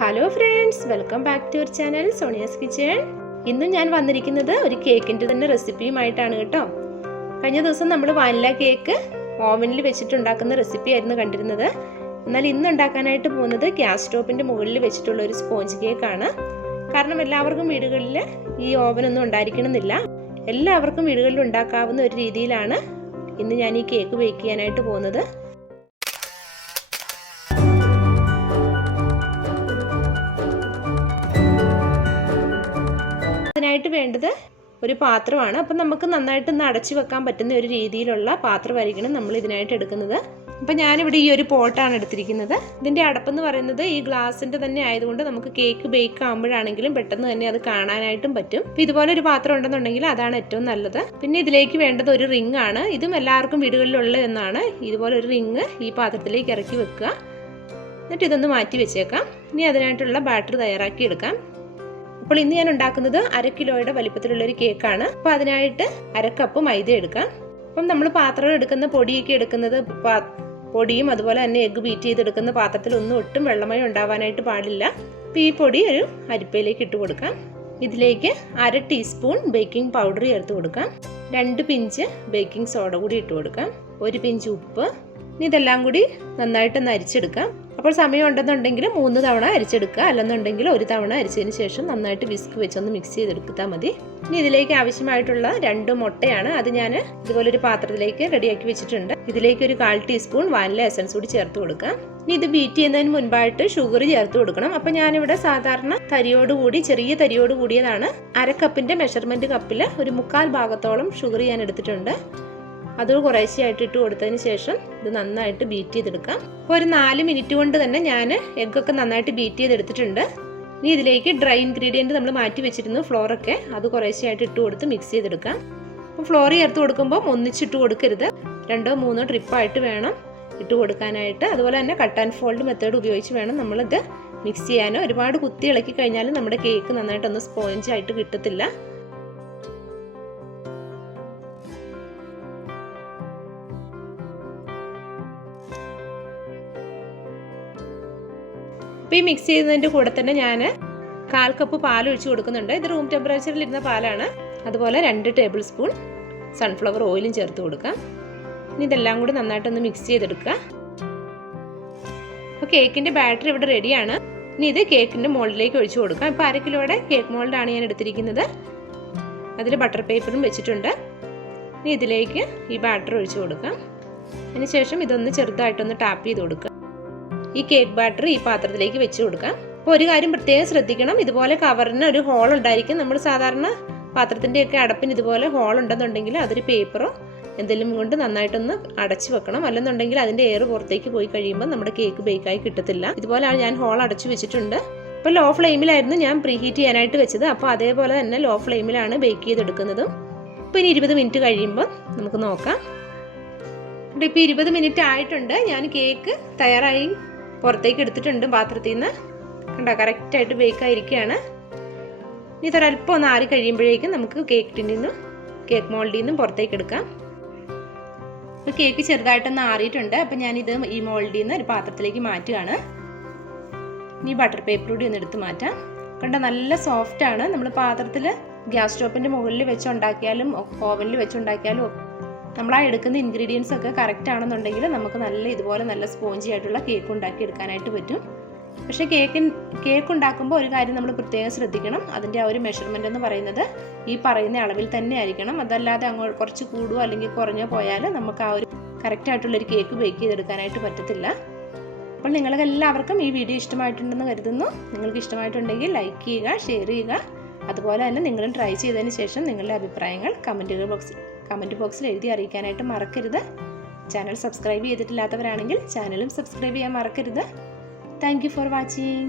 Hello friends, welcome back to your channel Sonia's kitchen. ഇന്നും ഞാൻ വന്നിരിക്കുന്നത് ഒരു കേക്കിൻ്റെ തന്നെ റെസിപ്പിയുമായിട്ടാണ് കേട്ടോ. കഴിഞ്ഞ ദിവസം നമ്മൾ വാനില കേക്ക് ഓവനിൽ വെച്ചിട്ടുണ്ടാക്കുന്ന റെസിപ്പി ആയിരുന്നു കണ്ടിരുന്നത്. എന്നാൽ ഇന്ന് ഉണ്ടാക്കാനായിട്ട് പോകുന്നത് ഗ്യാസ് സ്റ്റോപ്പിൻ്റെ മുകളിൽ വെച്ചിട്ടുള്ള ഒരു സ്പോഞ്ച് കേക്കാണ്. കാരണം എല്ലാവർക്കും വീടുകളിൽ ഈ ഓവനൊന്നും ഉണ്ടായിരിക്കണമെന്നില്ല. എല്ലാവർക്കും വീടുകളിൽ ഉണ്ടാക്കാവുന്ന ഒരു രീതിയിലാണ് ഇന്ന് ഞാൻ ഈ കേക്ക് ബേക്ക് ചെയ്യാനായിട്ട് പോകുന്നത്. അതിനായിട്ട് വേണ്ടത് ഒരു പാത്രമാണ്. അപ്പം നമുക്ക് നന്നായിട്ട് അടച്ചു വെക്കാൻ പറ്റുന്ന ഒരു രീതിയിലുള്ള പാത്രമായിരിക്കണം നമ്മൾ ഇതിനായിട്ട് എടുക്കുന്നത്. അപ്പം ഞാനിവിടെ ഈ ഒരു പോട്ടാണ് എടുത്തിരിക്കുന്നത്. ഇതിൻ്റെ അടപ്പെന്ന് പറയുന്നത് ഈ ഗ്ലാസിൻ്റെ തന്നെ ആയതുകൊണ്ട് നമുക്ക് കേക്ക് ബേക്ക് ആകുമ്പോഴാണെങ്കിലും പെട്ടെന്ന് തന്നെ അത് കാണാനായിട്ടും പറ്റും. അപ്പം ഇതുപോലെ ഒരു പാത്രം ഉണ്ടെന്നുണ്ടെങ്കിൽ അതാണ് ഏറ്റവും നല്ലത്. പിന്നെ ഇതിലേക്ക് വേണ്ടത് ഒരു റിംഗ് ആണ്. ഇതും എല്ലാവർക്കും വീടുകളിലുള്ള ഒന്നാണ്. ഇതുപോലെ ഒരു റിംഗ് ഈ പാത്രത്തിലേക്ക് ഇറക്കി വെക്കുക. എന്നിട്ട് ഇതൊന്ന് മാറ്റി വെച്ചേക്കാം. ഇനി അതിനായിട്ടുള്ള ബാറ്റർ തയ്യാറാക്കി എടുക്കാം. അപ്പോൾ ഇന്ന് ഞാൻ ഉണ്ടാക്കുന്നത് 1/2 കിലോയുടെ വലിപ്പത്തിലുള്ളൊരു കേക്കാണ്. അപ്പോൾ അതിനായിട്ട് 1/2 കപ്പ് മൈദ എടുക്കാം. അപ്പം നമ്മൾ പാത്രം എടുക്കുന്ന പൊടിയൊക്കെ എടുക്കുന്നത് പൊടിയും അതുപോലെ തന്നെ എഗ്ഗ് ബീറ്റ് ചെയ്തെടുക്കുന്ന പാത്രത്തിലൊന്നും ഒട്ടും വെള്ളമയം ഉണ്ടാവാനായിട്ട് പാടില്ല. അപ്പോൾ ഈ പൊടി ഒരു അരിപ്പയിലേക്ക് ഇട്ട് കൊടുക്കാം. ഇതിലേക്ക് 1/2 ടീസ്പൂൺ ബേക്കിംഗ് പൗഡർ ചേർത്ത് കൊടുക്കാം. 2 പിഞ്ച് ബേക്കിംഗ് സോഡ കൂടി ഇട്ട് കൊടുക്കാം. 1 പിഞ്ച് ഉപ്പ്. ഇനി ഇതെല്ലാം കൂടി നന്നായിട്ടൊന്ന് അരിച്ചെടുക്കാം. അപ്പോൾ സമയം ഉണ്ടെന്നുണ്ടെങ്കിൽ 3 തവണ അരിച്ചെടുക്കുക, അല്ലെന്നുണ്ടെങ്കിൽ 1 തവണ അരിച്ചതിന് ശേഷം നന്നായിട്ട് വിസ്ക് വെച്ചൊന്ന് മിക്സ് ചെയ്തെടുത്താൽ മതി. ഇനി ഇതിലേക്ക് ആവശ്യമായിട്ടുള്ള 2 മുട്ടയാണ്. അത് ഞാൻ ഇതുപോലൊരു പാത്രത്തിലേക്ക് റെഡിയാക്കി വെച്ചിട്ടുണ്ട്. ഇതിലേക്ക് ഒരു 1/4 ടീസ്പൂൺ വാനില എസൻസ് കൂടി ചേർത്ത് കൊടുക്കാം. ഇനി ഇത് ബീറ്റ് ചെയ്യുന്നതിന് മുൻപായിട്ട് ഷുഗർ ചേർത്ത് കൊടുക്കണം. അപ്പം ഞാനിവിടെ സാധാരണ തരിയോടുകൂടി ചെറിയ തരിയോട് കൂടിയതാണ്. 1/2 കപ്പിൻ്റെ മെഷർമെൻറ്റ് കപ്പിൽ ഒരു 1/4 ഭാഗത്തോളം ഷുഗർ ഞാൻ എടുത്തിട്ടുണ്ട്. അത് കുറേശ്ശെയായിട്ട് ഇട്ട് കൊടുത്തതിന് ശേഷം ഇത് നന്നായിട്ട് ബീറ്റ് ചെയ്തെടുക്കാം. അപ്പോൾ ഒരു 4 മിനിറ്റ് കൊണ്ട് തന്നെ ഞാൻ എഗ്ഗൊക്കെ നന്നായിട്ട് ബീറ്റ് ചെയ്തെടുത്തിട്ടുണ്ട്. ഇനി ഇതിലേക്ക് ഡ്രൈ ഇൻഗ്രീഡിയൻറ്റ് നമ്മൾ മാറ്റി വെച്ചിരുന്നു ഫ്ലോറൊക്കെ, അത് കുറേശ്ശെയായിട്ട് ഇട്ട് കൊടുത്ത് മിക്സ് ചെയ്തെടുക്കാം. അപ്പോൾ ഫ്ലോർ ചേർത്ത് കൊടുക്കുമ്പോൾ ഒന്നിച്ചിട്ട് കൊടുക്കരുത്, 2-3 ട്രിപ്പായിട്ട് വേണം ഇട്ട് കൊടുക്കാനായിട്ട്. അതുപോലെ തന്നെ കട്ട് ആൻഡ് ഫോൾഡ് മെത്തേഡ് ഉപയോഗിച്ച് വേണം നമ്മളിത് മിക്സ് ചെയ്യാനോ. ഒരുപാട് കുത്തി ഇളക്കി കഴിഞ്ഞാലും നമ്മുടെ കേക്ക് നന്നായിട്ടൊന്ന് സ്പോഞ്ചായിട്ട് കിട്ടത്തില്ല. ഇപ്പോൾ ഈ മിക്സ് ചെയ്യുന്നതിൻ്റെ കൂടെ തന്നെ ഞാൻ 1/4 കപ്പ് പാൽ ഒഴിച്ച് കൊടുക്കുന്നുണ്ട്. ഇത് റൂം ടെമ്പറേച്ചറിൽ ഇരുന്ന പാലാണ്. അതുപോലെ 2 ടേബിൾ സ്പൂൺ സൺഫ്ലവർ ഓയിലും ചേർത്ത് കൊടുക്കാം. ഇനി ഇതെല്ലാം കൂടി നന്നായിട്ടൊന്ന് മിക്സ് ചെയ്തെടുക്കുക. അപ്പോൾ കേക്കിൻ്റെ ബാറ്റർ ഇവിടെ റെഡിയാണ്. ഇനി ഇത് കേക്കിൻ്റെ മോൾഡിലേക്ക് ഒഴിച്ച് കൊടുക്കാം. ഇപ്പോൾ 1/2 കിലോയുടെ കേക്ക് മോൾഡാണ് ഞാൻ എടുത്തിരിക്കുന്നത്. അതിൽ ബട്ടർ പേപ്പറും വെച്ചിട്ടുണ്ട്. ഇനി ഇതിലേക്ക് ഈ ബാറ്റർ ഒഴിച്ച് കൊടുക്കാം. അതിന് ശേഷം ഇതൊന്ന് ചെറുതായിട്ടൊന്ന് ടാപ്പ് ചെയ്ത് കൊടുക്കുക. ഈ കേക്ക് ബാറ്റർ ഈ പാത്രത്തിലേക്ക് വെച്ച് കൊടുക്കാം. അപ്പോൾ ഒരു കാര്യം പ്രത്യേകം ശ്രദ്ധിക്കണം, ഇതുപോലെ കവറിന് ഒരു ഹോൾ ഉണ്ടായിരിക്കും. നമ്മൾ സാധാരണ പാത്രത്തിൻ്റെയൊക്കെ അടപ്പിന് ഇതുപോലെ ഹോൾ ഉണ്ടെന്നുണ്ടെങ്കിൽ അതൊരു പേപ്പറോ എന്തെങ്കിലും കൊണ്ട് നന്നായിട്ടൊന്ന് അടച്ചു വെക്കണം. അല്ലെന്നുണ്ടെങ്കിൽ അതിൻ്റെ എയർ പുറത്തേക്ക് പോയി കഴിയുമ്പോൾ നമ്മുടെ കേക്ക് ബേക്കായി കിട്ടത്തില്ല. ഇതുപോലെയാണ് ഞാൻ ഹോൾ അടച്ചു വെച്ചിട്ടുണ്ട്. ഇപ്പോൾ ലോ ഫ്ലെയിമിലായിരുന്നു ഞാൻ പ്രീഹീറ്റ് ചെയ്യാനായിട്ട് വെച്ചത്. അപ്പോൾ അതേപോലെ തന്നെ ലോ ഫ്ലെയിമിലാണ് ബേക്ക് ചെയ്തെടുക്കുന്നതും. ഇപ്പോൾ ഇനി 20 മിനിറ്റ് കഴിയുമ്പോൾ നമുക്ക് നോക്കാം. ഇപ്പോൾ 20 മിനിറ്റ് ആയിട്ടുണ്ട്. ഞാൻ കേക്ക് തയ്യാറായി പുറത്തേക്ക് എടുത്തിട്ടുണ്ട് പാത്രത്തിൽ നിന്ന്. കണ്ടോ, കറക്റ്റായിട്ട് ബേക്കായിരിക്കുകയാണ്. ഇനി ഇതൊരല്പം ഒന്ന് ആറി കഴിയുമ്പോഴേക്കും നമുക്ക് കേക്ക് ടിന്നിൽ നിന്നും കേക്ക് മോൾഡിൽ നിന്നും പുറത്തേക്ക് എടുക്കാം. ഇപ്പോൾ കേക്ക് ചെറുതായിട്ടൊന്ന് ആറിയിട്ടുണ്ട്. അപ്പം ഞാനിത് ഈ മോൾഡിൽ നിന്ന് ഒരു പാത്രത്തിലേക്ക് മാറ്റുകയാണ്. ഇനി ബട്ടർ പേപ്പർ കൂടി ഒന്ന് എടുത്ത് മാറ്റാം. കണ്ടോ, നല്ല സോഫ്റ്റാണ്. നമ്മൾ പാത്രത്തിൽ ഗ്യാസ് സ്റ്റോപ്പിൻ്റെ മുകളിൽ വെച്ചുണ്ടാക്കിയാലും ഓവനിൽ വെച്ചുണ്ടാക്കിയാലും നമ്മൾ ആ എടുക്കുന്ന ഇൻഗ്രീഡിയൻസ് ഒക്കെ കറക്റ്റ് ആണെന്നുണ്ടെങ്കിൽ നമുക്ക് ഇതുപോലെ നല്ല സ്പോഞ്ചി ആയിട്ടുള്ള കേക്ക് ഉണ്ടാക്കി എടുക്കാനായിട്ട് പറ്റും. പക്ഷേ കേക്ക് ഉണ്ടാക്കുമ്പോൾ ഒരു കാര്യം നമ്മൾ പ്രത്യേകം ശ്രദ്ധിക്കണം. അതിൻ്റെ ആ ഒരു മെഷർമെൻ്റ് എന്ന് പറയുന്നത് ഈ പറയുന്ന അളവിൽ തന്നെ ആയിരിക്കണം. അതല്ലാതെ കുറച്ച് കൂടുകയോ അല്ലെങ്കിൽ കുറഞ്ഞോ പോയാൽ നമുക്ക് ആ ഒരു കറക്റ്റ് ആയിട്ടുള്ളൊരു കേക്ക് ബേക്ക് ചെയ്തെടുക്കാനായിട്ട് പറ്റത്തില്ല. അപ്പോൾ നിങ്ങൾക്ക് എല്ലാവർക്കും ഈ വീഡിയോ ഇഷ്ടമായിട്ടുണ്ടെന്ന് കരുതുന്നു. നിങ്ങൾക്ക് ഇഷ്ടമായിട്ടുണ്ടെങ്കിൽ ലൈക്ക് ചെയ്യുക, ഷെയർ ചെയ്യുക. അതുപോലെ തന്നെ നിങ്ങളും ട്രൈ ചെയ്തതിന് ശേഷം നിങ്ങളുടെ അഭിപ്രായങ്ങൾ കമൻറ്റ് ബോക്സിൽ എഴുതി അറിയിക്കാനായിട്ട് മറക്കരുത്. ചാനൽ സബ്സ്ക്രൈബ് ചെയ്തിട്ടില്ലാത്തവരാണെങ്കിൽ ചാനലും സബ്സ്ക്രൈബ് ചെയ്യാൻ മറക്കരുത്. Thank you for watching.